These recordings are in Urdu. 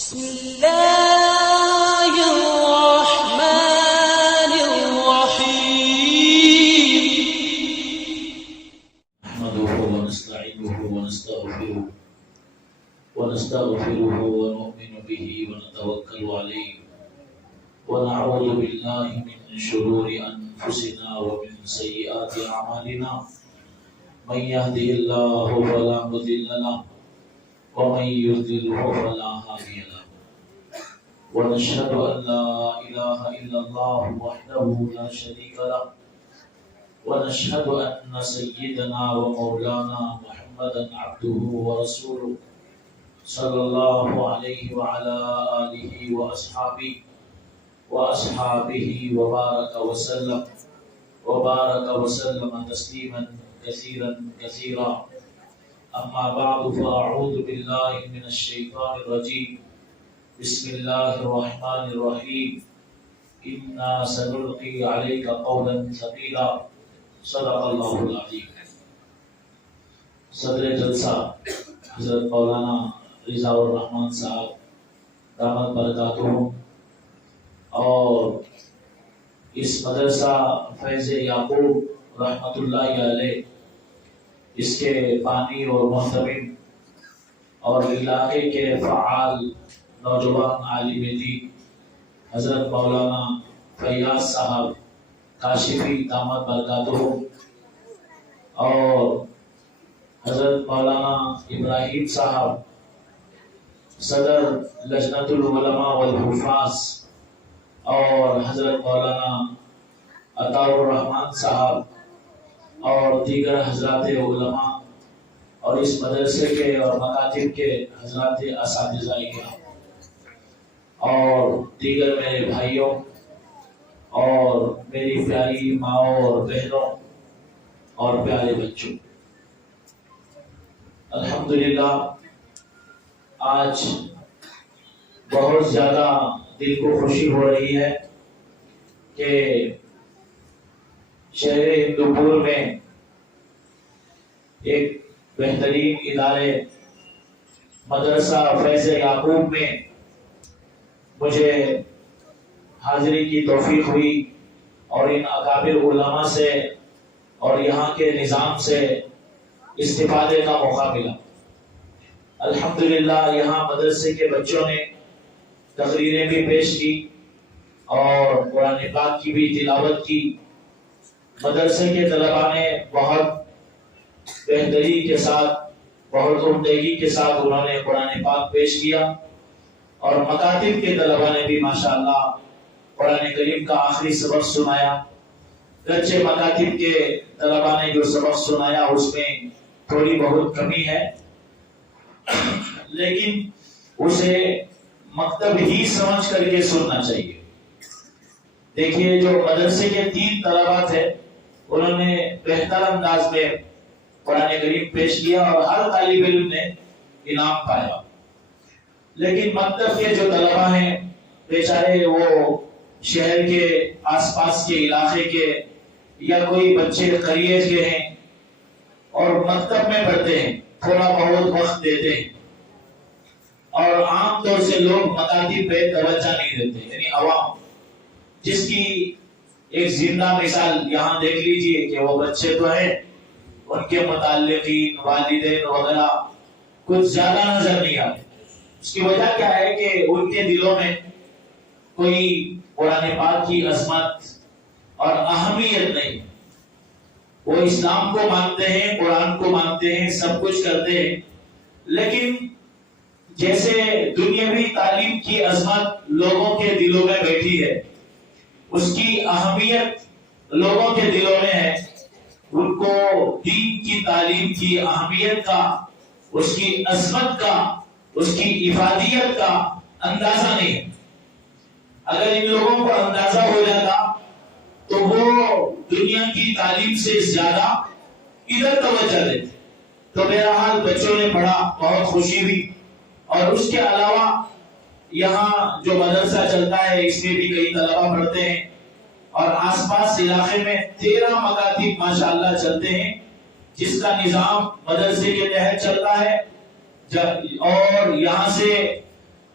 بسم الله الرحمن الرحيم نحمده ونستعينه ونستغفره ونؤمن به ونتوكل عليه ونعوذ بالله من شرور أنفسنا ومن سيئات أعمالنا من يهده الله فلا مضل له ومن يضلل فلا هادي له ونشهد أن لا إله إلا الله وحده لا شريك له ونشهد أن سيدنا ومولانا محمدا عبده ورسوله صلى الله عليه وعلى آله وأصحابه وبارك وسلم تسليما كثيرا أما بعد فأعوذ بالله من الشيطان الرجيم بسم الله الرحمن الرحيم إنا سنلقي عليك قولا ثقيلا صدق الله العظيم. صدر جلسہ حضرت مولانا رضا الرحمن صاحب دامت برکاتہم اور اس مدرسہ فیض یعقوب رحمت اللہ علیہ اس کے بانی اور محتمم اور علاقے کے فعال نوجوان عالم دین حضرت مولانا فیاض صاحب کاشفی دامت برکاتہم اور حضرت مولانا ابراہیم صاحب صدر لجنۃ العلماء والحفاظ اور حضرت مولانا عطاء الرحمن صاحب اور دیگر حضرات علماء اور اس مدرسے کے اور مکاتب کے حضرات اساتذہ کرام اور دیگر میرے بھائیوں اور میری پیاری ماؤں اور بہنوں اور پیارے بچوں، الحمدللہ آج بہت زیادہ دل کو خوشی ہو رہی ہے کہ شہر ہندوپور میں ایک بہترین ادارے مدرسہ فیض یعقوب میں مجھے حاضری کی توفیق ہوئی اور ان اکابر علماء سے اور یہاں کے نظام سے استفادے کا موقع ملا۔ الحمدللہ یہاں مدرسے کے بچوں نے تقریریں بھی پیش کی اور قرآن پاک کی بھی تلاوت کی۔ مدرسے کے طلباء نے بہت بہتری کے ساتھ، بہت عمدگی کے ساتھ انہوں نے قرآن پاک پیش کیا اور مکاتب کے طلباء نے بھی ماشاءاللہ قرآن کریم کا آخری سبق سنایا۔ گرچہ مکاتب کے طلباء نے جو سبق سنایا اس میں تھوڑی بہت کمی ہے، لیکن اسے مکتب ہی سمجھ کر کے سننا چاہیے۔ دیکھیے جو مدرسے کے 3 طلباء تھے انہوں نے بہتر انداز میں قرآن کریم پیش کیا اور ہر طالب علم نے انعام پایا، لیکن مکتب کے جو طلباء ہیں بیچارے وہ شہر کے آس پاس کے علاقے کے یا کوئی بچے قریے کے ہیں اور مکتب میں پڑھتے ہیں، تھوڑا بہت وقت دیتے ہیں اور عام طور سے لوگ مکاتب پہ توجہ نہیں دیتے، یعنی عوام، جس کی ایک زندہ مثال یہاں دیکھ لیجئے کہ وہ بچے تو ہیں، ان کے متعلقین والدین وغیرہ کچھ زیادہ نظر نہیں آتے۔ اس کی وجہ کیا ہے کہ ان کے دلوں میں کوئی قرآن پاک کی عظمت اور اہمیت نہیں۔ وہ اسلام کو مانتے ہیں، قرآن کو مانتے ہیں، سب کچھ کرتے ہیں، لیکن جیسے دنیاوی تعلیم کی عظمت لوگوں کے دلوں میں بیٹھی ہے، اس کی اہمیت لوگوں کے دلوں میں ہے، ان کو دین کی تعلیم کی اہمیت کا، اس کی عظمت کا، اس کی افادیت کا اندازہ نہیں ہے۔ اگر ان لوگوں کو اندازہ ہو جاتا تو وہ دنیا کی تعلیم سے زیادہ ادھر توجہ دیتے۔ تو بہرحال بچوں نے پڑھا، بہت خوشی ہوئی، اور اس کے علاوہ یہاں جو مدرسہ چلتا ہے اس میں بھی کئی طلباء پڑھتے ہیں اور آس پاس علاقے میں 13 مکاتب ماشاءاللہ چلتے ہیں، جس کا نظام مدرسے کے تحت چلتا ہے اور یہاں سے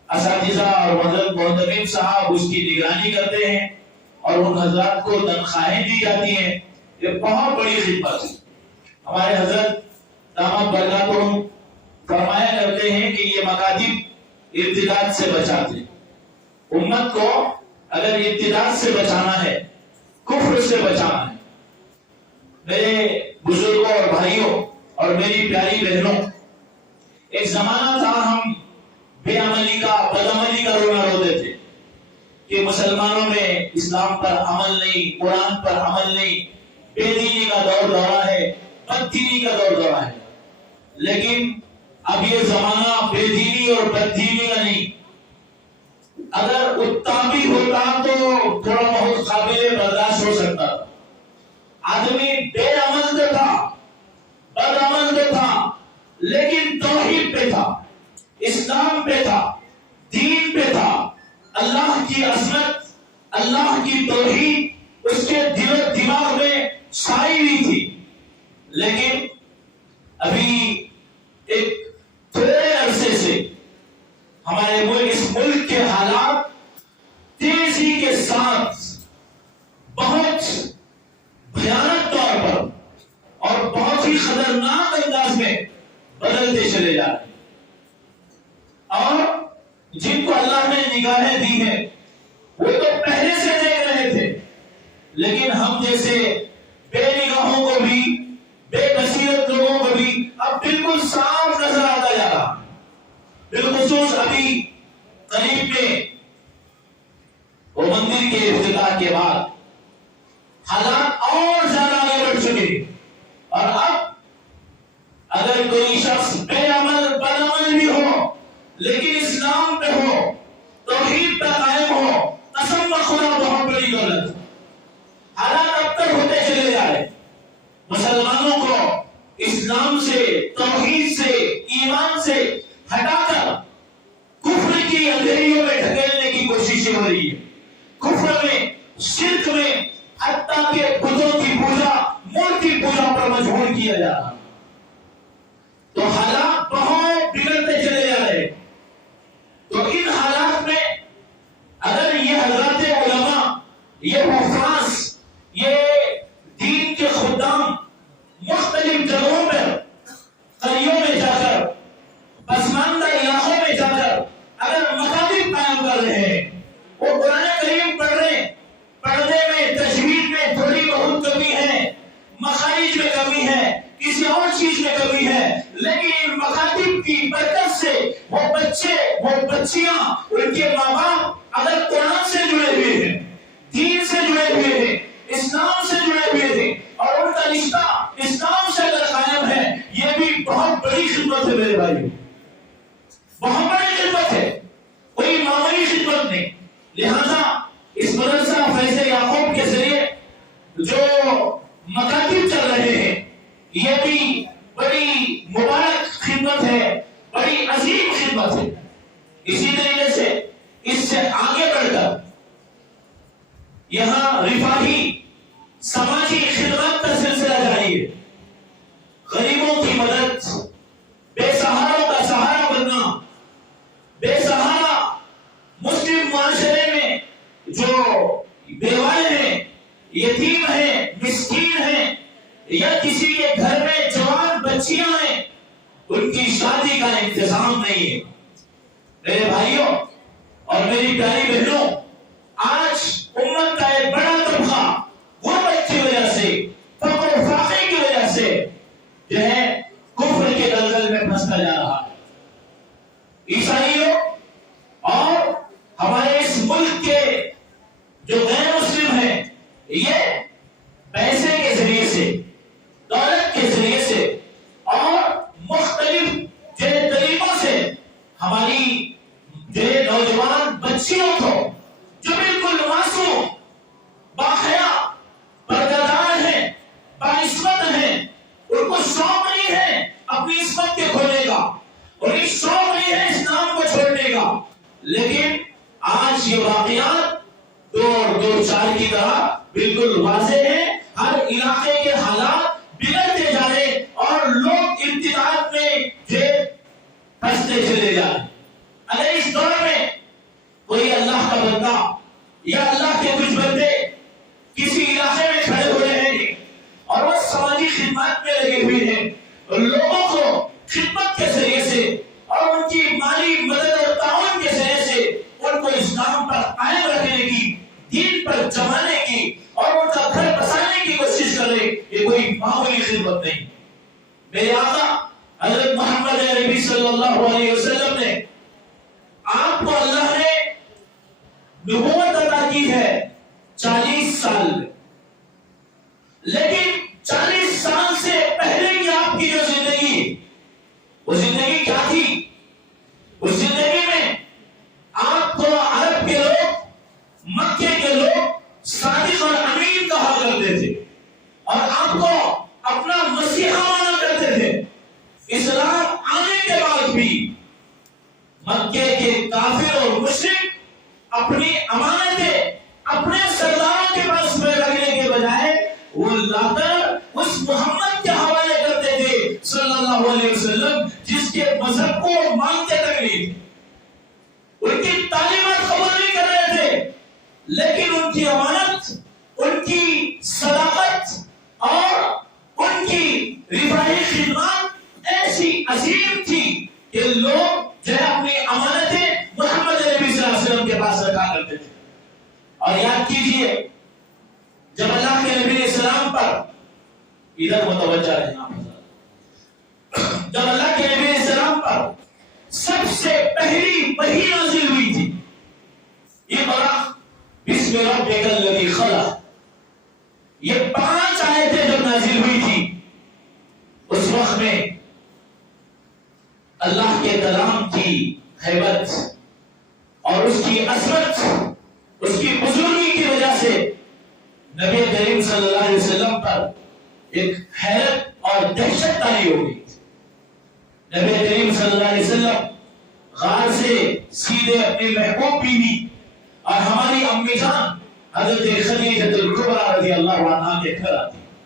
اساتذہ اور حضرت محتمم صاحب اس کی نگرانی کرتے ہیں اور ان حضرات کو تنخواہیں دی جاتی ہیں. یہ بہت بڑی خدمت ہے. ہمارے حضرت داماد برکاتہم فرمایا کرتے ہیں کہ یہ مکاتب ارتداد سے بچاتے ہیں. امت کو اگر ارتداد سے بچانا ہے، کفر سے بچانا ہے. میرے بزرگوں اور بھائیوں اور میری پیاری بہنوں، ایک زمانہ تھا ہم بے عملی کا، بدعملی کا رونا روتے تھے کہ مسلمانوں میں اسلام پر عمل نہیں، قرآن پر عمل نہیں، بے دینی کا دور دورہ ہے، بد دینی کا دور دورہ ہے. لیکن اب یہ زمانہ بے دینی اور بد دینی کا نہیں. اگر اتنا بھی ہوتا تو تھوڑا بہت قابل برداشت ہو سکتا. آدمی بے عمل تو تھا، بد عمل تو تھا، لیکن توحید پہ تھا، اسلام پہ تھا، دین پہ تھا. اللہ کی عظمت، اللہ کی توحید اس کے دل و دماغ میں چھائی ہوئی تھی. لیکن ابھی ایک تھوڑے عرصے سے ہمارے اس ملک کے حالات تیزی کے ساتھ بہت بھیانک طور پر اور بہت ہی خطرناک انداز میں بدلتے چلے جا رہے ہیں. اور جن کو اللہ نے نگاہیں دی ہیں وہ تو پہلے سے دیکھ رہے تھے، لیکن ہم جیسے بے نگاہوں کو بھی، بے بصیرت لوگوں کو بھی اب بالکل صاف نظر آتا جا رہا. بالخصوص ابھی قریب میں وہ مندر کے افتتاح کے بعد حالات اور زیادہ آگے بڑھ چکے. اور اب اگر کوئی شخص بے عمل، بد عمل بھی ہو لیکن اسلام پہ ہو، توحید پہ قائم ہو، قسم بخدا بہت بڑی دولت. حالات اب تک ہوتے چلے جا رہے. مسلمانوں کو اسلام سے، توحید سے، ایمان سے ہٹا کر کفر کی اندھیریوں میں ڈھکیلنے کی کوشش ہو رہی ہے. کفر میں، شرک میں، حتیٰ کہ بتوں کی پوجا، مورتی پوجا پر مجبور کیا جا رہا. تو حالات بہت بگڑتے چلے جا رہے. تو ان حالات میں اگر یہ حضرات علماء، یہ حفاظ، یہ دین کے خدام مختلف جگہوں پر، قریوں میں جا کر، پسماندہ علاقوں میں جا کر اگر مکاتب قائم کر رہے ہیں، وہ قرآن کریم پڑھ رہے ہیں، پڑھنے میں، تجوید میں تھوڑی بہت کمی ہے، مخارج میں کمی ہے، کسی اور چیز میں کمی ہے، لیکن مکاتب کی برکت سے وہ بچے، وہ بچیاں، ان کے ماں باپ اگر قرآن سے جڑے ہوئے ہیں، دین سے جڑے ہوئے ہیں، اسلام سے جڑے ہوئے ہیں، اور ان کا رشتہ اسلام سے اگر قائم ہے، یہ بھی بہت بڑی خدمت ہے میرے بھائی، بہت بڑی خدمت ہے، کوئی معمولی خدمت نہیں. لہذا اس مدرسہ فیض یعقوب کے ذریعے جو مکاتب چل رہے ہیں، یہ بھی بڑی مبارک خدمت ہے، بڑی عظیم خدمت ہے. اسی طریقے سے اس سے آگے بڑھ کر یہاں رفاہی سماجی خدمت کا سلسلہ جاری ہے. غریبوں کی مدد، بے سہاروں کا سہارا بننا. بے سہارا مسلم معاشرے میں جو بیوائے ہیں، یتیم ہیں، مسکین ہیں، یا کسی کے گھر میں جوان بچیاں ہیں، ان کی شادی کا انتظام نہیں ہے. میرے بھائیوں اور میری پیاری بہنوں، آج امت کا ایک بڑا طبقہ غربت کی وجہ سے، فقر و فاقے کی وجہ سے جو ہے کفر کے دلدل میں پھنستا جا رہا ہے. عیسائیوں اور ہمارے اس ملک کے جو غیر مسلم ہیں، یہ پیسے کے ذریعے سے، دولت کے ذریعے سے اور مختلف طریقوں سے ہماری نوجوان بچیوں کو جو بالکل معصوم، باحیا، پردہ ہیں، باعصمت ہیں، ان کو شوق نہیں ہے اپنی عصمت کے کھونے کا، اور اس شوق نہیں ہے اسلام کو چھوڑنے کا. لیکن آج یہ واقعات دو اور دو چار کی طرح بالکل واضح ہے. ہر علاقے کے حالات بگڑتے جا رہے اور لوگ ارتداد میں پھنستے چلے جا رہے. اگر اس دور میں کا بندہ یا اللہ کے کچھ بندے کسی علاقے میں کھڑے ہوئے ہیں اور وہ سماجی خدمات میں لگے ہوئے ہیں، لوگوں کو خدمت کے ذریعے سے اور ان کی مالی مدد اور تعاون کے ذریعے سے ان کو اسلام پر قائم رکھنے کی، دین پر جمانے کی اور ان کا گھر بسانے کی کوشش کرے، یہ کوئی معمولی خدمت نہیں۔ میرے آقا حضرت محمد عربی صلی اللہ علیہ وسلم نے، آپ کو اللہ نے نبوت عطا کی ہے 40 سال میں، لیکن 40 سال سے پہلے کی آپ کی جو زندگی، وہ زندگی کیا تھی؟ اس زندگی میں آپ کو عرب کے لوگ، مکے کے لوگ صادق اور امین کہا کرتے تھے اور آپ کو اپنا مسیحا مانا کرتے تھے۔ اسلام آنے کے بعد بھی مکے کے کافر اور مشرک اپنی امانتیں اپنے سرداروں کے پاس میں رکھنے کے بجائے وہ لا کر اس محمد کے حوالے کرتے تھے صلی اللہ علیہ وسلم، جس کے مذہب کو مانتے تک نہیں، ان کی تعلیمات قبول نہیں کر رہے تھے، لیکن ان کی امانت، ان کی صداقت اور ان کی رفاہی خدمات ایسی عظیم تھی کہ لوگ جو ہے اپنی امانتیں محمد نبی صلی اللہ علیہ وسلم کے پاس رکھا کرتے تھے۔ اور یاد کیجئے، جب اللہ کے نبی علیہ السلام پر، ادھر متوجہ رہنا، جب اللہ کے نبی علیہ السلام پر سب سے پہلی وحی نازل ہوئی تھی، اقرأ بسم ربک الذی خلق، یہ 5 آیتیں جب نازل ہوئی تھی، اس وقت میں اللہ کے کلام کی ہیبت اور اس کی عظمت، اس کی بزرگی کی وجہ سے نبی کریم صلی اللہ علیہ وسلم پر ایک حیرت اور دہشت طاری ہو گئی۔ نبی کریم صلی اللہ علیہ وسلم غار سے سیدھے اپنی محبوب بیوی اور ہماری امی جان حضرت خدیجہ الکبریٰ رضی اللہ عنہا کے گھر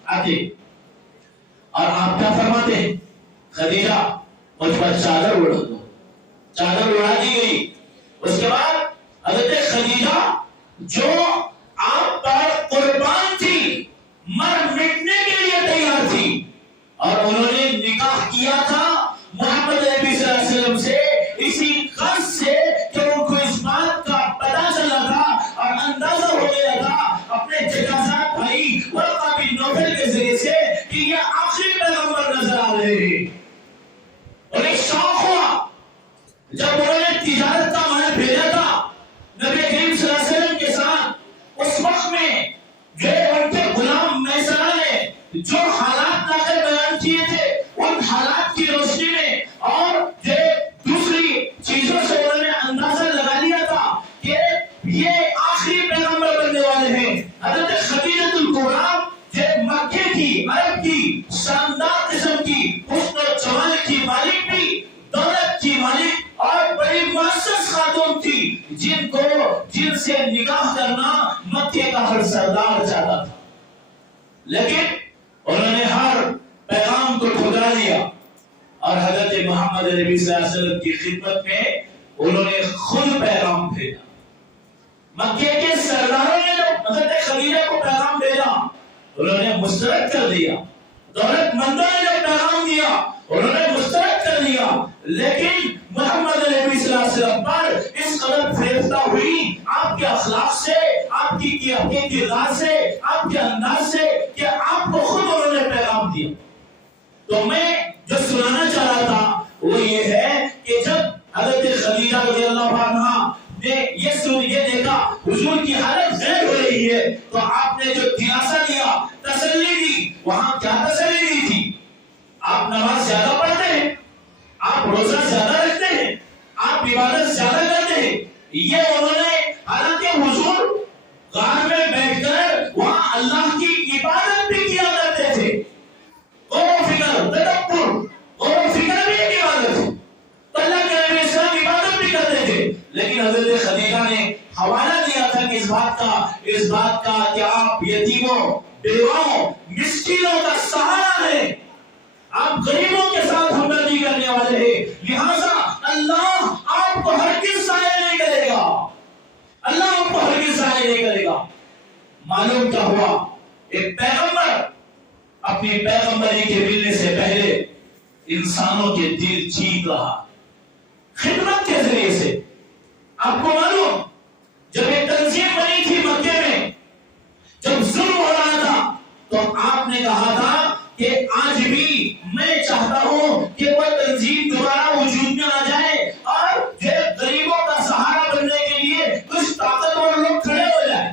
آتے اور آپ کیا فرماتے ہیں؟ خدیجہ مجھ پر چادر اڑا دو۔ چادر اڑا دی گئی۔ اس کے بعد حضرت خدیجہ جو آپ پر قربان تھی، مر مٹنے کے لیے تیار تھی، اور انہوں نے نکاح کیا تھا محمد نبی صلی اللہ علیہ وسلم سے اسی غرض سے کہ ان کو اس بات کا پتہ چلا تھا اور اندازہ ہو گیا تھا اپنے جگازات بھائی ورقہ بن نوفل کے ذریعے سے کہ یہ آخری پیغمبر نظر آ رہے ہیں۔ انہیں شوق ہوا جب انہوں نے تجارت کا مال بھیجا تھا نبی کریم صلی اللہ علیہ وسلم کے ساتھ، اس وقت میں جو ان کے غلام میسرہ نے جو حالات لا کر بیان کیے تھے، ان حالات کی روشنی میں اور جو دوسری چیزوں سے انہوں نے اندازہ لگا لیا تھا کہ یہ آخری پیغمبر بننے والے ہیں۔ حضرت خدیجہ الکبریٰ جو مکے کی، عرب کی شاندار قسم کی حسن و جمال کی مالک بھی، دولت کی مالک اور بڑی معزز خاتون تھی، جن سے نکاح کرنا مکے کا ہر سردار چاہتا تھا، لیکن انہوں نے ہر پیغام کو ٹھکرا دیا اور حضرت محمد نبی صلی اللہ علیہ وسلم کی خدمت میں انہوں نے خود پیغام بھیجا۔ مکے کے سرداروں نے جو حضرت خدیجہ کو پیغام بھیجا، انہوں نے مسترد کر دیا۔ دولت مندوں نے جو پیغام دیا، انہوں نے مسترد کر دیا، لیکن محمد نبی صلی اللہ علیہ وسلم پر اس قدر فریفتہ ہوئی آپ کے اخلاق سے، آپ کی کردار سے، آپ کے انداز سے کہ آپ کو خود انہوں نے پیغام دیا۔ تو میں جو سنانا چاہ رہا تھا وہ یہ ہے کہ جب حضرت خدیجہ رضی اللہ عنہا نے یہ دیکھا حضور کی حالت غیر ہو رہی ہے، تو آپ نے جو دلاسا دیا، تسلی دی، وہاں کیا تسلی دی تھی؟ آپ نماز زیادہ پڑھتے ہیں، آپ روزہ زیادہ رکھتے ہیں، آپ عبادت زیادہ کرتے ہیں، یہ انہوں نے، حالانکہ حضور غار میں بیٹھ کر وہاں اللہ کی عبادت بھی کیا کرتے تھے، غور و فکر، تدبر، غور و فکر بھی ایک عبادت ہے، تو اللہ کے نبی اسلام عبادت بھی کرتے تھے، لیکن حضرت خدیجہ نے حوالہ دیا تھا کہ اس بات کا کہ آپ یتیموں، بیواؤں، مسکینوں کا سہارا ہیں، آپ غریبوں کے ساتھ ہمدردی کرنے والے ہیں، لہذا اللہ آپ کو ہرگز ضائع نہیں کرے گا، اللہ معلوم کیا ہوا؟ ایک پیغمبر اپنی پیغمبری کے ملنے سے پہلے انسانوں کے دل جیت رہا خدمت کے ذریعے سے. آپ کو معلوم جب ایک تنظیم بنی تھی مکے میں، جب ظلم ہو رہا تھا، تو آپ نے کہا تھا کہ آج بھی میں چاہتا ہوں کہ وہ تنظیم دوبارہ وجود میں آ جائے اور جو غریبوں کا سہارا بننے کے لیے کچھ طاقتور لوگ کھڑے ہو جائیں.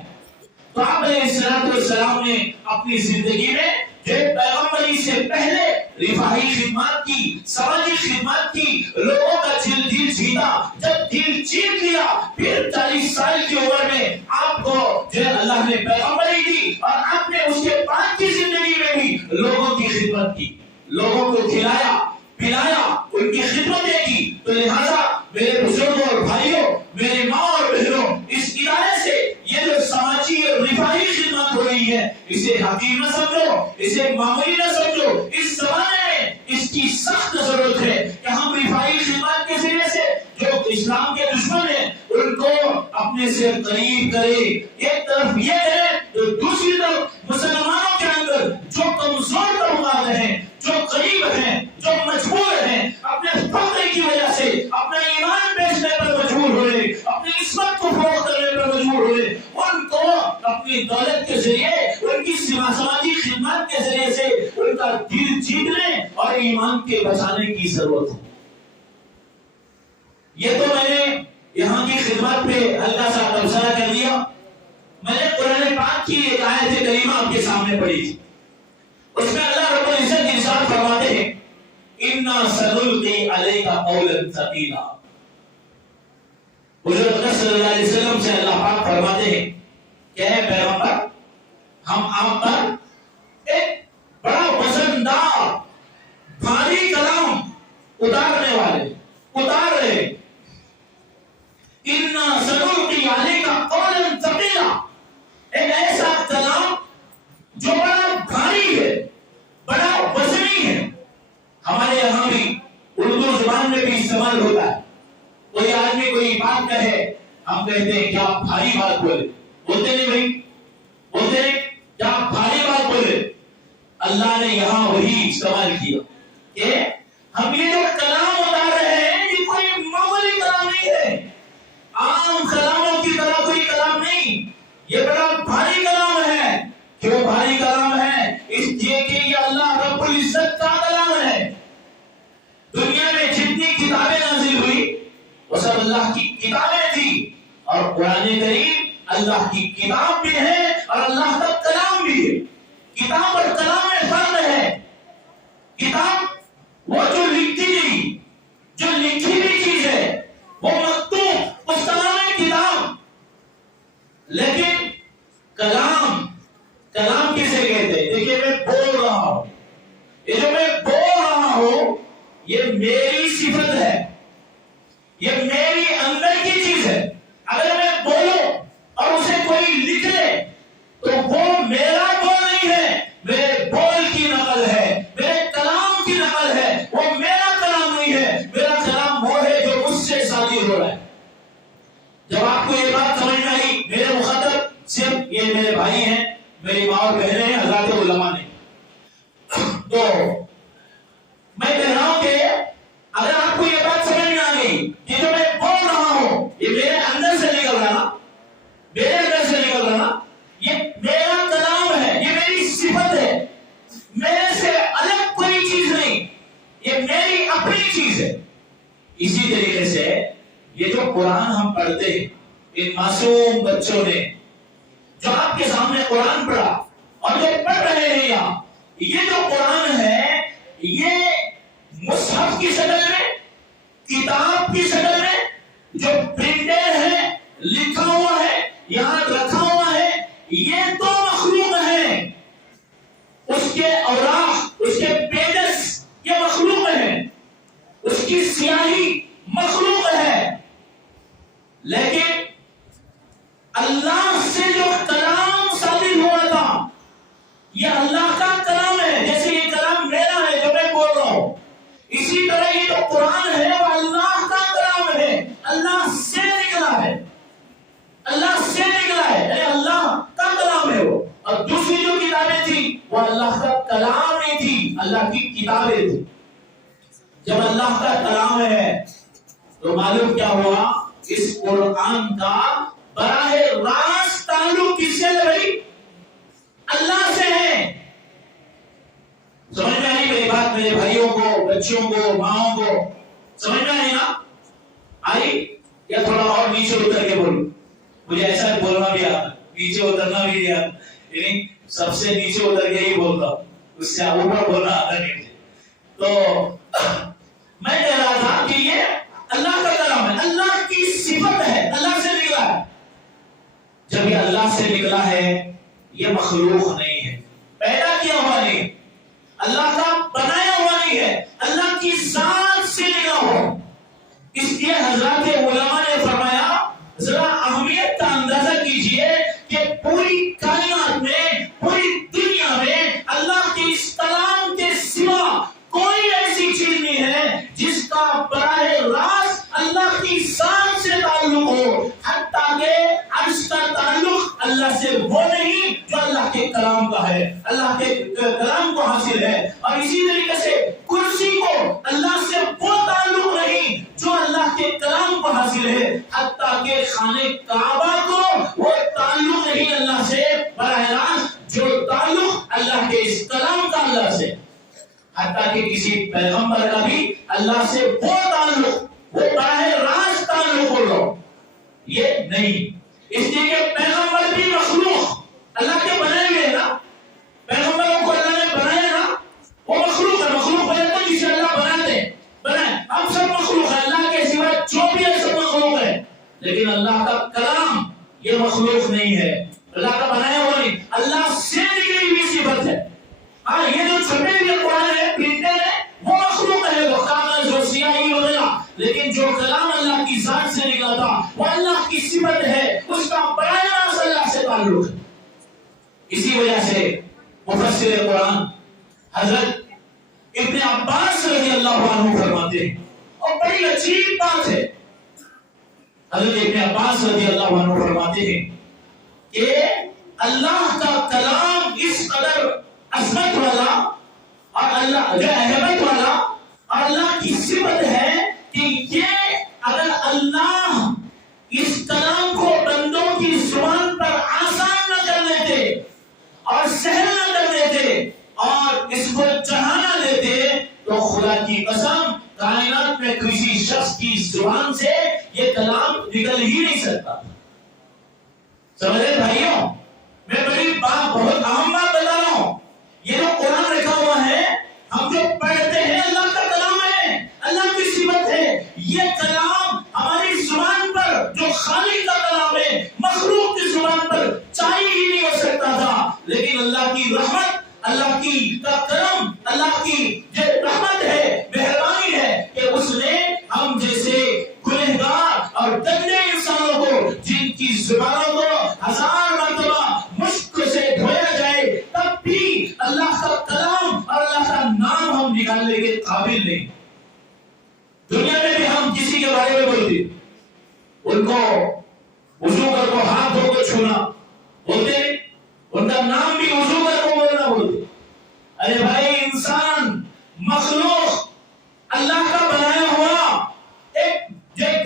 تو آپ علیہ السلام نے اپنی زندگی میں جو پیغمبری سے پہلے رفاہی خدمات کی، سماجی خدمات کی، لوگوں کا دل جیتا. جب دل جیت لیا پھر 40 سال کی عمر میں آپ کو جو اللہ نے پیغمبری دی اور آپ نے اس کے بعد کی زندگی میں بھی لوگوں کی خدمت کی، لوگوں کو کھلایا پلایا، ان کی خدمتیں کی. تو لہذا میرے بزرگوں اور بھائیوں، میرے ماں اور بہنوں، اس ادارے سے یہ جو سماجی اور رفاہی خدمت ہو رہی ہے اسے حقیر نہ سمجھو، اسے معمولی نہ سمجھو. اس زمانے میں اس کی سخت ضرورت ہے کہ ہم رفاہی خدمات کے ذریعے سے جو اسلام کے دشمن ہیں ان کو اپنے سے قریب کرے. ایک طرف یہ ہے تو دوسری طرف مسلمانوں کے اندر جو کمزور طبقات ہیں، جو غریب ہیں، جو مجبور ہیں، اپنے فقر کی وجہ سے اپنا ایمان بیچنے پر مجبور ہوئے، اپنی عصمت کو فروخت کرنے پر مجبور ہوئے، ان کو اپنی دولت کے ذریعے، ان کی سماجی خدمات کے ذریعے سے ان کا دل جیتنے اور ایمان کے بچانے کی ضرورت ہے. یہ تو میں نے یہاں کی خدمت پہ ہلکا سا تبصرہ کر دیا. میں نے قرآن پاک کی ایک آیت کریمہ آپ کے سامنے پڑھی تھی. اس میں اللہ رب العزت ارشاد فرماتے ہیں اِنَّا سَنُلْقِي عَلَيْكَ قَوْلًا ثَقِيلًا. حضور صلی اللہ علیہ وسلم سے اللہ پاک فرماتے ہیں کہ اے پیغمبر، ہم آپ پر ایک بڑا وزندار بھاری کلام اتار رہے. اِنَّا سَنُلْقِي عَلَيْكَ قَوْلًا ثَقِيلًا، ایک ایسا کلام جو بڑا بھاری ہے، بڑا وزنی ہے. ہمارے یہاں بھی اردو زبان میں بھی استعمال ہوتا ہے. کوئی آدمی کوئی بات کہے، ہم کہتے ہیں کیا بھاری بات بولے. بولتے نہیں بھائی، بولتے ہیں کیا بھاری بات بولے. اللہ نے یہاں وہی استعمال کیا کہ ہم یہ جو کلام اتار رہے ہیں یہ کوئی معمولی کلام نہیں ہے، عام کلاموں کی طرح کوئی کلام نہیں. یہ بڑا بھاری کلام ہے. کیوں بھاری کلام ہے؟ اس لیے کہ یہ اللہ رب العزت کا کلام ہے. دنیا میں جتنی کتابیں نازل ہوئی وہ سب اللہ کی کتابیں تھی، اور قرآن کریم اللہ کی کتاب بھی ہے اور اللہ کا کلام بھی ہے. کتاب اور کلام میں فرق ہے. کتاب وہ جو لکھتی نہیں، جو لکھی ہوئی چیز ہے وہ مکتوب، اس کا نام ہے کتاب. لیکن کلام کسے کہتے ہیں؟ دیکھیے میں بول رہا ہوں، یہ جو میں بول رہا ہوں یہ میری صفت ہے، یہ میری اندر کی چیز ہے. اگر میں بولوں اور اسے کوئی لکھ لے تو وہ میرا بول نہیں ہے، میرے بول کی نقل ہے، میرے کلام کی نقل ہے. وہ میرا کلام نہیں ہے، میرا کلام وہ ہے جو مجھ سے صادر ہو رہا ہے. جب آپ کو یہ بات سمجھ میں آئی، میرے مخاطب صرف یہ میرے بھائی ہیں، میری ماں اور بہنیں ہیں، حضرات علماء نے، تو میں کہہ رہا ہوں کہ اگر آپ کو یہ بات سمجھ میں آ گئی کہ جو میں بول رہا ہوں یہ میرے اندر سے نکل رہا نا، میرے اندر سے نکل رہا نا، یہ میرا کلام ہے، یہ میری صفت ہے، میرے سے الگ کوئی چیز نہیں، یہ میری اپنی چیز ہے. اسی طریقے سے یہ جو قرآن ہم پڑھتے ہیں، ان معصوم بچوں نے جو آپ کے سامنے قرآن پڑھا اور جو پڑھ رہے ہیں یہاں، یہ جو قرآن ہے یہ مصحف کی شکل میں، کتاب کی شکل میں جو پرنٹڈ ہے، لکھا ہوا ہے، یہاں رکھا ہوا ہے، یہ تو مخلوق ہے. اس کے اوراق، اس کے پیجز یہ مخلوق ہے، اس کی سیاہی مخلوق ہے. لیکن اللہ سے جو کلام صادر ہوا تھا یہ اللہ کا کلام ہے. جیسے یہ کلام میرا ہے جو میں بول رہا ہوں، اسی طرح یہ جو قرآن ہے وہ اللہ کا کلام ہے، اللہ سے کتابیں تھی. جب اللہ کا کلام ہے تو معلوم کیا ہوا؟ اس قرآن کا براہ راست تعلق کس سے ہے بھائی؟ اللہ سے ہے. سمجھ میں آئی میری بات میرے بھائیوں کو، بچوں کو، ماؤں کو؟ سمجھ میں آئی نا؟ آئی یا تھوڑا اور نیچے اتر کے بولوں؟ مجھے ایسا بولنا بھی آتا، نیچے اترنا بھی نہیں آتا، یعنی سب سے نیچے اتر کے ہی بولتا ہوں، اس سے اوپر بولنا آتا نہیں مجھے. تو میں کہہ رہا تھا کہ یہ اللہ کا کلام ہے، اللہ کی صفت ہے، اللہ سے نکلا ہے. جب یہ اللہ سے نکلا ہے یہ مخلوق نہیں ہے، پیدا کیا ہوا نہیں، اللہ کا بنایا ہوا نہیں ہے، اللہ کی ذات سے نکلا ہوا. اس لیے حضرات علماء نے فرمایا ذرا اہمیت کا اندازہ کیجئے کہ پوری کائنات میں، پوری دنیا میں اللہ کے اس کلام کے سوا کوئی ایسی چیز نہیں ہے جس کا براہ راست اللہ کی ذات سے تعلق ہو. حتیٰ کہ عرش کا تعلق اللہ سے وہ نہیں جو اللہ کے کلام کا ہے، اللہ کے کلام کو حاصل ہے. اور اسی طریقے سے کرسی کو اللہ سے وہ تعلق نہیں جو اللہ کے کلام کو حاصل ہے. حتیٰ کہ خانہ کعبہ کو وہ تعلق نہیں اللہ سے براہ راست جو تعلق اللہ کے اس کلام کا اللہ سے. حتیٰ کہ کسی پیغمبر کا بھی اللہ سے وہ تعلق، وہ براہ راست تعلق بولو یہ نہیں. اس لیے کہ پیغمبر بھی مخلوق اللہ کے بنائے ہوئے نا، پیغمبروں کو اللہ نے بنایا نا، وہ مخلوق ہے. مخلوق بناتے ہیں جسے اللہ بناتے بنائے، ہم سب مخلوق ہیں، اللہ کے سوا جو بھی ہے سب مخلوق ہے. لیکن اللہ کا کلام یہ مخلوق نہیں ہے، اللہ کا بنایا ہوا نہیں، اللہ سے نکلی ہوئی صفت ہے. ہاں یہ جو چھپے ہوئے قرآن ہے، پرنٹر ہے، وہ مخلوق ہے، وہ کاغذ و سیاہی وغیرہ. لیکن جو کلام اللہ کی ذات سے نکلا تھا وہ اللہ کی صفت ہے، اس کا براہ راست اللہ سے تعلق ہے. اسی وجہ سے مفسر قرآن حضرت ابن عباس رضی اللہ عنہ فرماتے ہیں، اور بڑی عجیب بات ہے، حضرت ابن عباس رضی اللہ عنہ فرماتے ہیں کہ اللہ کا کلام اس قدر عظمت والا اور اللہ جو اہمیت والا اور اللہ کی صفت ہے کہ یہ اگر اللہ اس کلام کو بندوں کی زبان پر آسان نہ کر لیتے اور سہل نہ کر دیتے اور اس کو چڑھانا دیتے تو خدا کی قسم کائنات میں کسی شخص کی زبان سے یہ کلام نکل ہی نہیں سکتا. سمجھ رہے بھائیوں؟ میں بڑی بات، بہت اہم بات بتا رہا ہوں. یہ جو قرآن رکھا ہوا ہے ہم جو پڑھتے ہیں اللہ کا کلام ہے، اللہ کی صفت ہے. یہ کلام ہماری زبان پر جو خالق کا کلام ہے مخلوق کی زبان پر چاہی ہی نہیں ہو سکتا تھا. لیکن اللہ کی رحمت، اللہ کی کا کرم، اللہ کی جو رحمت ہے، مہربانی ہے کہ اس نے ہم جیسے گنہگار اور گندے انسانوں کو جن کی زبانوں کو 1000 مرتبہ مشک سے دھویا جائے تب بھی اللہ کا کلام اور اللہ کا نام ہم نکالنے کے قابل نہیں. دنیا میں بھی ہم کسی کے بارے میں بولتے ان کو وضو کر کو ہاتھ دھو کو چھونا بولتے، ان کا نام بھی وضو کر کو بولنا بولتے. ارے بھائی انسان مخلوق اللہ کا بنایا ہوا ایک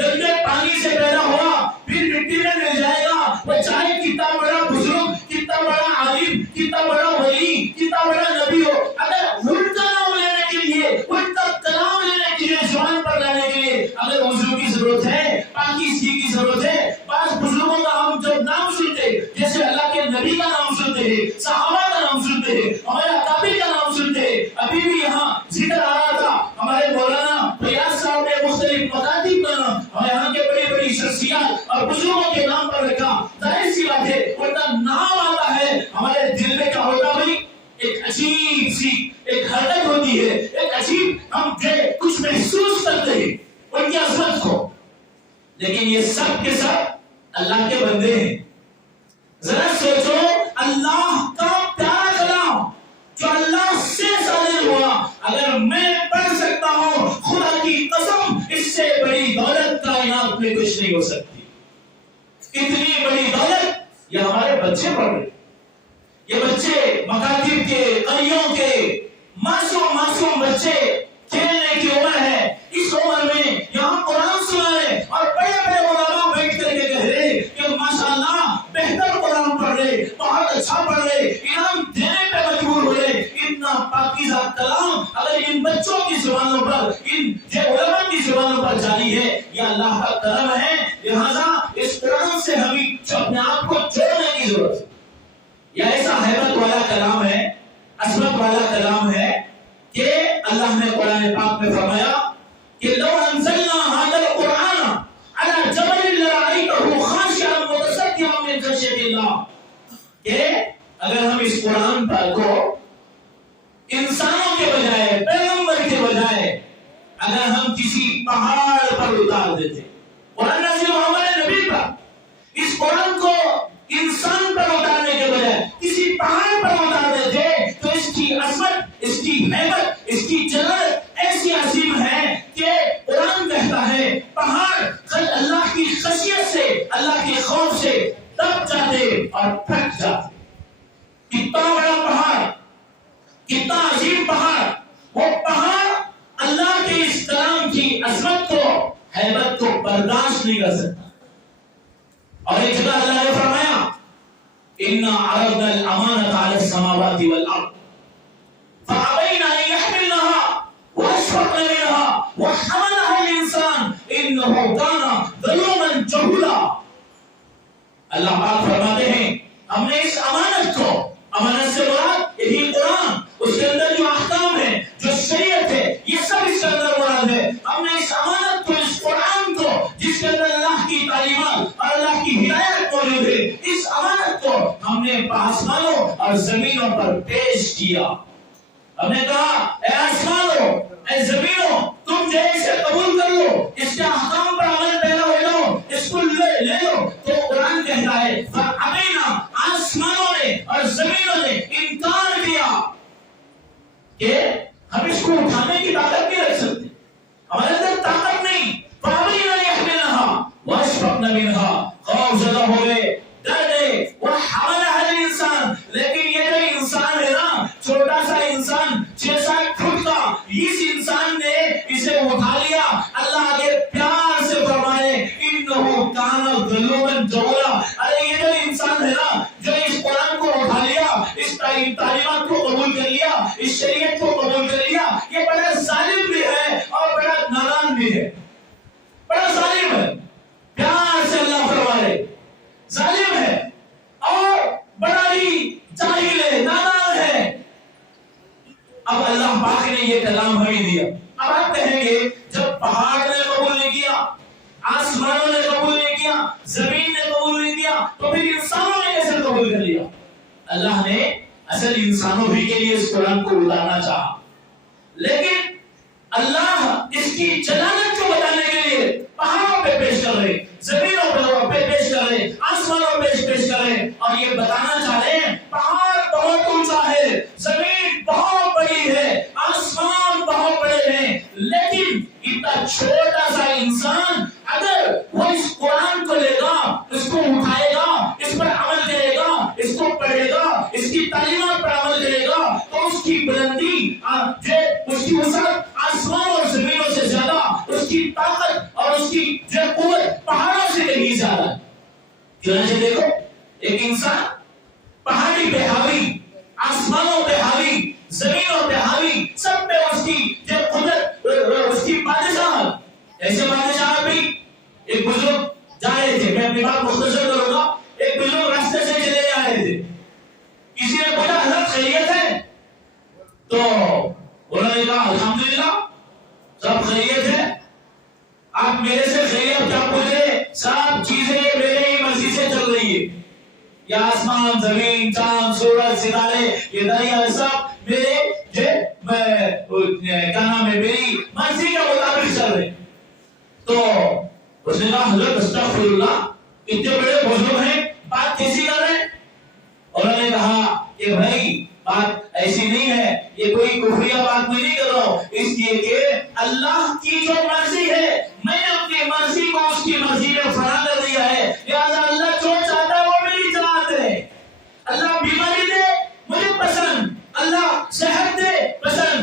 گندے پانی سے پیدا ہوا پھر مٹی میں مل جائے گا. وہ چاہے کتنا بڑا بزرگ، کتنا بڑا عالم، کتنا بڑا ولی، کتنا بڑا نبی ہو، اگر ان کا نام لینے کے لیے، ان کا کلام لینے کے لیے، زبان پر لانے کے لیے اگر وضو کی ضرورت ہے، پاکیزگی کی ضرورت ہے. بعض بزرگوں کا ہم جب نام سنتے جیسے اللہ کے نبی کا نام سنتے ہیں، صحابہ کا نام سنتے ہیں، ہمارے اکابر کا نام سنتے ہیں. ابھی بھی یہاں ذکر آ رہا تھا ہمارے مولانا فیاض صاحب نے مختلف مکاتب کا نام ہمارے یہاں کے بڑی بڑی شخصیات اور بزرگوں کے نام پر رکھا. ظاہر سی بات ہے ان کا نام آتا ہے ہمارے دل میں کیا ہوتا بھائی؟ ایک عجیب سی ایک حرکت ہوتی ہے، ایک عجیب ہم کچھ محسوس کرتے ہیں ان کی عظمت کو. لیکن یہ سب کے سب اللہ کے بندے ہیں. ذرا سوچو اللہ کا پیارا کلام جو اللہ سے صادر ہوا اگر میں پڑھ سکتا ہوں، خدا کی قسم اس سے بڑی دولت کائنات میں کچھ نہیں ہو سکتی. اتنی بڑی دولت یہ ہمارے بچے پڑھ رہے، یہ بچے مکاتب کے، قریوں کے، معصوم بچے کھیلنے کی عمر ہے، اس عمر میں یہاں قرآن سنا رہے اور بڑے علماء بیٹھ کر کے کہہ رہے کہ ماشاءاللہ بہتر قرآن پڑھ رہے، بہت اچھا پڑھ رہے، انعام دینے پہ مجبور ہو رہے۔ اتنا پاکیزہ کلام اگر ان بچوں کی زبانوں پر، ان علماء کی زبانوں پر جاری ہے، یہ اللہ کا کرم ہے۔ لہذا اس قرآن سے ہمیں اپنے آپ کو جوڑنے کی ضرورت ہے۔ یہ ایسا ہیبت والا کلام ہے، عظمت والا کلام ہے کہ اللہ نے قرآن پاک میں فرمایا کہ لو انزلنا هذا القرآن على جبل لرأيته خاشعا متصدعا من خشية الله، کہ اگر ہم اس قرآن پر کو انسانوں کے بجائے، پیغمبر کے بجائے اگر ہم کسی پہاڑ پر اتار دیتے، قرآن نازل محمد نبی پر، اس قرآن کو انسان پر اتارنے کے بجائے کسی پہاڑ پر اتار دیتے تو اس کی عظمت، اس کی ہیبت، اس کی جلالت ایسی عظیم ہے کہ قرآن کہتا ہے پہاڑ اللہ کی خشیت سے، اللہ کے خوف سے دب جاتے اور پھٹ جاتے۔ کتنا بڑا پہاڑ، کتنا عظیم پہاڑ، وہ پہاڑ اللہ کے اس کلام کی عظمت کو، ہیبت کو برداشت نہیں کر سکتا۔ اور ایک جگہ اللہ نے فرمایا اِنَّا عَرَضْنَا الْأَمَانَةَ عَلَى السَّمَاوَاتِ وَالْأَرْضِ فَأَبَيْنَ أَن يَحْمِلْنَهَا وَأَشْفَقْنَ مِنْهَا وَحَمَلَهَا الْإِنسَانُ إِنَّهُ كَانَ ظَلُومًا جَهُولًا۔ اللہ پاک فرماتے ہیں ہم نے اس امانت کو، امانت سے مراد یہی قرآن، اس کے اندر جو احکام ہے، جو شریعت ہے، یہ سب اس کے اندر مراد ہے۔ ہم نے اس امانت کو، اس قرآن کو، جس کے اندر اللہ کی تعلیمات اور اللہ کی ہدایت موجود ہے، اس امانت کو ہم نے آسمانوں اور زمینوں پر پیش کیا۔ ہم نے کہا اے آسمانوں، اے زمینوں، تم جو اسے قبول کر لو، اس کے احکام پر عمل پیرا ہو جاؤ، اس کو لے لو۔ تو قرآن کہتا ہے فَأَبَيْنَا، آسمانوں نے اور زمینوں نے انکار کیا کہ ہم اس کو اٹھانے کی طاقت نہیں رکھ سکتے، ہمارے اندر طاقت نہیں۔ فَأَبَيْنَا يَحْمِلْنَهَا وَأَشْفَقْنَ مِنْهَا، خوف زدہ ہو گئے، ڈر گئے۔ وَحَمَلَهَا الْإِنسَانُ، لیکن یہ جو انسان ہے نا، چھوٹا سا انسان 6-7 فٹ کا، اس انسان نے اسے اٹھا لیا۔ اللہ آگے پیار سے فرمائے إِنَّهُ كَانَ ظَلُومًا جَهُولًا، ارے یہ جو انسان ہے نا، جو اس قرآن کو اٹھا لیا، اس تعلیمات کو قبول کر لیا، اس شریعت کو قبول کر لیا، یہ بڑا ظالم بھی ہے اور بڑا نادان بھی ہے، بڑا ظالم ہے۔ پیار سے اللہ فرمائے ظالم ہے اور بڑا ہی جاہل ہے، نادان ہے۔ اب اللہ پاک نے یہ کلام ہمیں دیا۔ اب آپ کہیں گے جب پہاڑ نے قبول نہیں کیا، آسمانوں نے قبول نہیں کیا، زمین نے قبول نہیں کیا، تو پھر انسانوں نے کیسے قبول کر لیا؟ اللہ نے اصل انسانوں بھی کے لیے اس قرآن کو اتارنا چاہا، لیکن اللہ اس کی جلالت کو بتانے کے لیے پہاڑوں پہ پیش کر رہے، زمینوں پہ پیش کر رہے، آسمانوں پہ پیش کر رہے، اور یہ بتانا چاہ رہے ہیں پہاڑ بہت اونچا ہے، زمین بہت بڑی ہے، آسمان بہت بڑے ہیں، لیکن اتنا چھوٹا سا انسان اگر وہ اس قرآن کو لے گا، اس کو اٹھائے گا، اس پر عمل کرے گا، اس کو پڑھے گا، اس کی تعلیمات پر عمل کرے گا، تو اس کی بلندی، اس کی وسعت آسمان اور زمینوں سے زیادہ، اس کی طاقت اور اس کی قوت پہاڑوں سے کہیں زیادہ ہے۔ چنانچہ دیکھو ایک انسان پہاڑی پہ حاوی، آسمانوں پہ حاوی، زمینوں پہ حاوی، سب پہ اس کی قدرت، اس کی بادشاہ، ایسے بادشاہ بھی۔ ایک بزرگ جا رہے تھے، میں اپنی بات مختصر کروں گا، ایک بزرگ راستے سے چلے جا رہے تھے، کسی نے پوچھا حضرت خیریت ہے؟ تو انہوں نے کہا الحمدللہ سب خیریت ہے۔ آپ میرے سے خیریت کیا پوچھ رہے؟ سب چیزیں میرے ہی مرضی سے چل رہی ہے، یہ آسمان، زمین، چاند، سورج، ستارے، یہ دریا، سب میرے کیا نام ہے، میری مرضی کے مطابق چل رہے۔ تو اس نے کہا حضرت استغفر اللہ، اتنے بڑے بزرگ ہیں، بات کیسی کر رہے ہیں؟ انہوں نے کہا کہ بھائی بات ایسی نہیں ہے، یہ کوئی کفریہ بات میں نہیں کر رہا ہوں، اس لیے کہ اللہ کی جو مرضی ہے میں نے اپنی مرضی کو اس کی مرضی میں فنا کر دیا ہے، لہذا اللہ جو چاہتا ہے وہ میری اطاعت ہے۔ اللہ بیماری دے مجھے پسند، اللہ صحت دے پسند،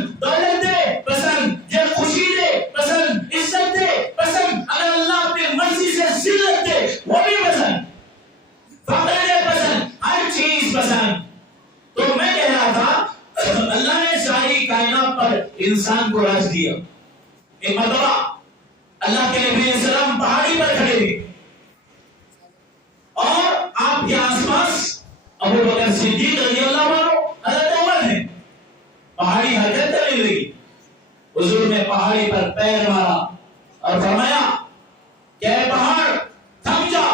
انسان کو راج دیا. ایک مرتبہ اللہ کے نبی علیہ السلام پہاڑی پر کھڑے ہوئے اور آپ کے آس پاس ابو بکر صدیق رضی اللہ عنہ حضرت عمر ہیں. پہاڑی حرکت کرنے لگی. حضور نے پہاڑی پر پیر مارا اور فرمایا کہ اے پہاڑ تھم جا،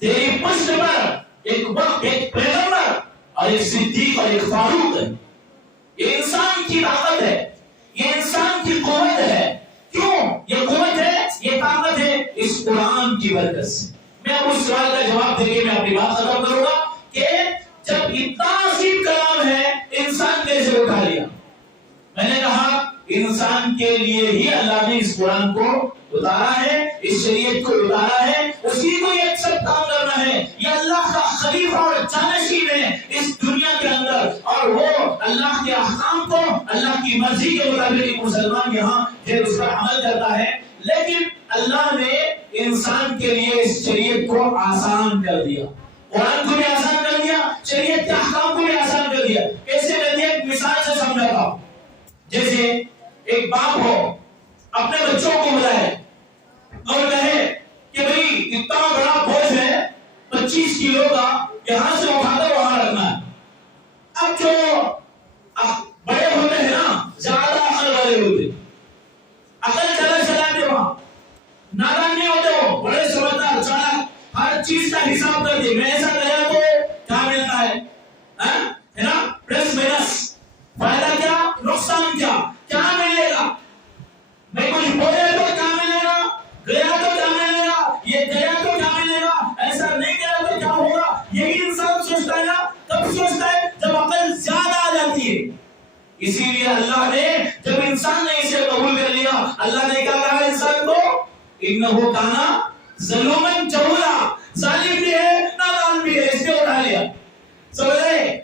تیری پشت پر ایک وقت ایک پیغمبر اور ایک صدیق اور ایک فاروق ہے. یہ انسان کی طاقت ہے، یہ انسان کی قوت ہے. کیوں یہ قوت ہے، یہ طاقت ہے؟ اس قرآن کی برکت سے. میں اب اس سوال کا جواب دے کے میں اپنی بات ختم کروں گا کہ جب اتنا عظیم کلام ہے انسان کیسے اٹھا لیا؟ میں نے کہا انسان کے لیے ہی اللہ نے اس قرآن کو اتارا ہے، اس شریعت کو اتارا ہے، اسی کو یہ سب کام کرنا ہے. یہ اللہ کا خلیفہ اور جانشین ہے اس دنیا کے اندر، اور وہ اللہ کے احکام کو اللہ کی مرضی کے مطابق ایک مسلمان یہاں پھر اس پر عمل کرتا ہے. لیکن اللہ نے انسان کے لیے اس شریعت کو آسان کر دیا. قرآن کو بھی آسان کر دیا، شریعت کے احکام کو بھی آسان کر دیا. کیسے کر دیا؟ ایک مثال سے سمجھاتا ہوں. جیسے ایک باپ ہو اپنے بچوں کو بلائے اور کہے کہ بھئی اتنا بڑا بوجھ ہے 25 کلو کا، یہاں سے اٹھا کر وہاں رکھنا ہے. اب جو بڑے ہوتے ہیں نا، زیادہ عقل والے ہوتے، عقل چلاتے وہاں، نادان نہیں ہوتے، وہ بڑے سمجھدار چالاک، ہر چیز کا حساب کر دے. میں ایسا کریا تو کیا ملتا ہے نا، پلس مائنس، فائدہ کیا نقصان کیا ملے گا، میں کچھ بولے تو کیا ملے گا، گیا تو کیا ملے گا، یہ گیا تو کیا ملے گا، ایسا نہیں گیا تو کیا ہوگا. یہی انسان سوچتا ہے نا. کب سوچتا ہے؟ جب عقل زیادہ آ جاتی ہے. اسی لیے اللہ نے جب انسان نے اسے قبول کر لیا، اللہ نے کیا کہا انسان کو؟ انہو کانا ظلومن جہولا، ظالم بھی ہے نادان بھی ہے. اس نے اٹھا لیا. سمجھ رہے؟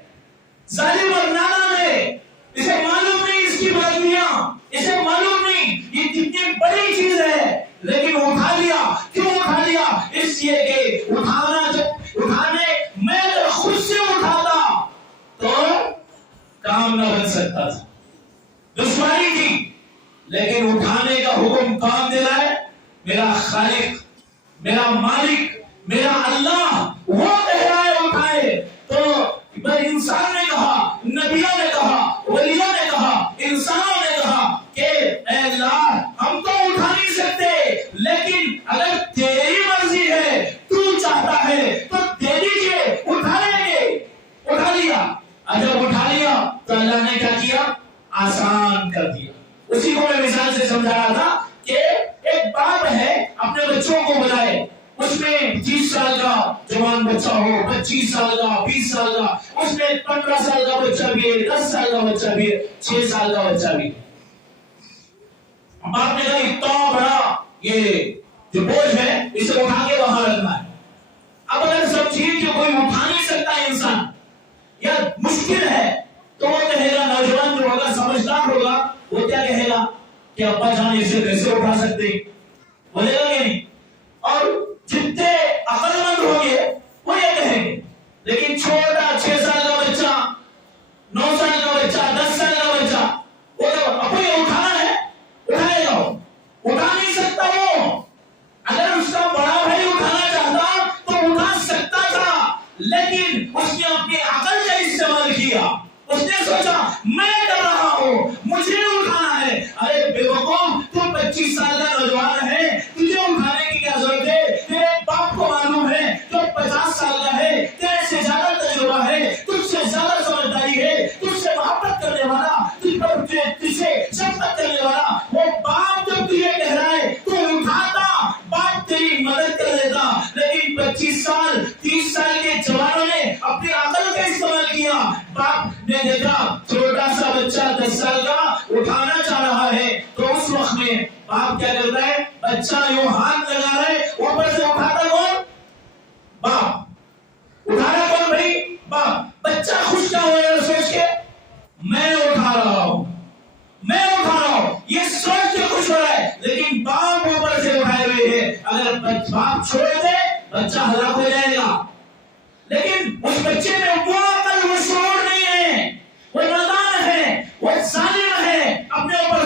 ظالم اور نادان ہے، اسے معلوم نہیں اس کی بلندیاں، اسے معلوم نہیں یہ کتنی بڑی چیز ہے، لیکن اٹھا لیا. کیوں اٹھا لیا؟ اس لیے کہ اٹھانے میں اگر خود سے اٹھاتا تو کام نہ بن سکتا تھا، دشواری تھی. لیکن اٹھانے کا حکم کام دے رہا ہے میرا خالق، میرا مالک، میرا اللہ. وہ کہہ رہا ہے اٹھائے. تو انسان نے کہا، نبیوں نے کہا، ولیوں نے کہا، انسانوں نے کہا کہ اے اللہ ہم تو اٹھا نہیں سکتے، لیکن اگر تیری مرضی ہے، تو چاہتا ہے تو دے دیجئے، اٹھا لیں گے. اٹھا لیا. جب اٹھا لیا تو اللہ نے کیا کیا؟ آسان کر دیا. اسی کو میں مثال سے سمجھا رہا تھا کہ ایک باپ ہے اپنے بچوں کو بلائے، اس میں 30 سال کا جوان بچہ ہو، 25 سال کا، 20 سال کا، اس میں 15 سال کا بچہ بھی ہے، 10 سال کا بچہ بھی ہے، 6 سال کا بچہ بھی ہے. باپ نے کہا اتنا بڑا یہ جو بوجھ ہے اسے اٹھا کے وہاں رکھنا ہے. اب اگر سمجھیے کہ کوئی اٹھا نہیں سکتا انسان یا مشکل ہے تو وہ کہے گا، نوجوان جو ہوگا سمجھدار ہوگا وہ کیا کہے گا کہ ابا جان اسے کیسے اٹھا سکتے، بولے گا کہ نہیں. اور جتنے عقل مند ہوں گے وہ یہ کہیں گے. لیکن چھوٹا 6 سال کا بچہ، 9 سال کا بچہ، 10 سال کا بچہ، وہ ابو یہ اٹھانا ہے، اٹھائے گا. اٹھا نہیں سکتا. وہ اگر اس کا بڑا بھائی اٹھانا چاہتا تو اٹھا سکتا تھا، لیکن اس نے اپنی عقل کا استعمال کیا. اس نے سوچا میں کر رہا ہوں، مجھے اٹھانا ہے. ارے بے وقوف، تو 25 سال کا نوجوان ہے، تجھے اٹھانے کی کیا ضرورت ہے؟ تیرے باپ کو معلوم ہے جو 50 سال کا ہے، تیرے سے زیادہ تجربہ ہے، تجھ سے زیادہ سمجھداری ہے، تجھ سے محبت کرنے والا، تجھ سے شفقت کرنے والا وہ باپ جب تجھے کہہ رہا ہے تو اٹھاتا، باپ تیری مدد کر دیتا. لیکن 25 سال 30 سال کے جوانوں نے اپنی عقل کا استعمال کیا. باپ نے دیکھا چھوٹا سا بچہ 10 سال کا اٹھانا چاہ رہا ہے، تو اس وقت میں باپ کیا کرتا ہے؟ بچہ یوں ہاتھ لگا رہا ہے، اوپر سے اٹھاتا کون؟ باپ. اٹھانا کون بھائی؟ باپ. بچہ خوش نہ ہو رہا سوچ کے میں اٹھا رہا ہوں، میں اٹھا رہا ہوں، یہ سوچ کے خوش ہو رہا ہے. لیکن باپ اوپر سے اٹھائے ہوئے ہے، اگر باپ چھوڑ دے بچہ ہلاک ہو جائے گا. لیکن اس بچے میں وہ عقل، وہ شعور نہیں ہے، وہ نادان ہے، وہ ظالم ہے، اپنے اوپر